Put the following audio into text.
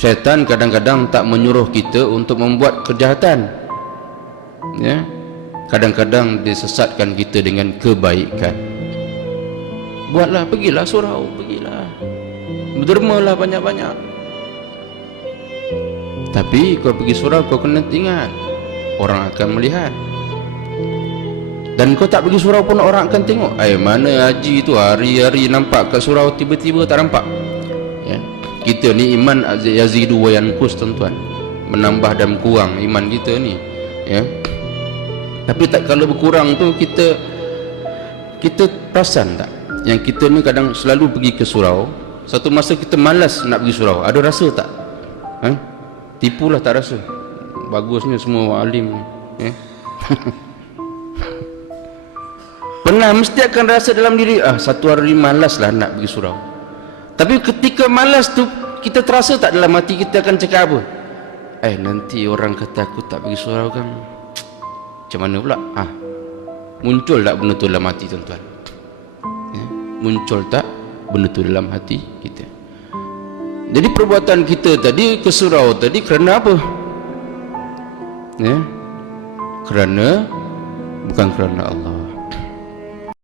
Syaitan kadang-kadang tak menyuruh kita untuk membuat kejahatan, ya. Kadang-kadang disesatkan kita dengan kebaikan. Buatlah, pergilah surau, pergilah, berdermalah banyak-banyak. Tapi kau pergi surau, kau kena ingat orang akan melihat. Dan kau tak pergi surau pun orang akan tengok. Mana haji tu hari-hari nampak kat surau, tiba-tiba tak nampak, ya. Kita ni iman yazidu wa yanqus, tuan-tuan, menambah dan kurang iman kita ni, ya. Tapi tak, kalau berkurang tu kita perasan tak yang kita ni kadang selalu pergi ke surau, satu masa kita malas nak pergi surau, ada rasa tak? Tipulah, tak rasa. Bagusnya semua alim ni, ya. Pernah mesti akan rasa dalam diri, satu hari malas lah nak pergi surau. Tapi ketika malas tu, kita terasa tak dalam hati kita akan cakap apa? Nanti orang kata aku tak pergi surau kan, macam mana pula? Muncul tak benda tu dalam hati, tuan-tuan? Ya? Muncul tak benda tu dalam hati kita? Jadi perbuatan kita tadi ke surau tadi kerana apa? Ya? Bukan kerana Allah.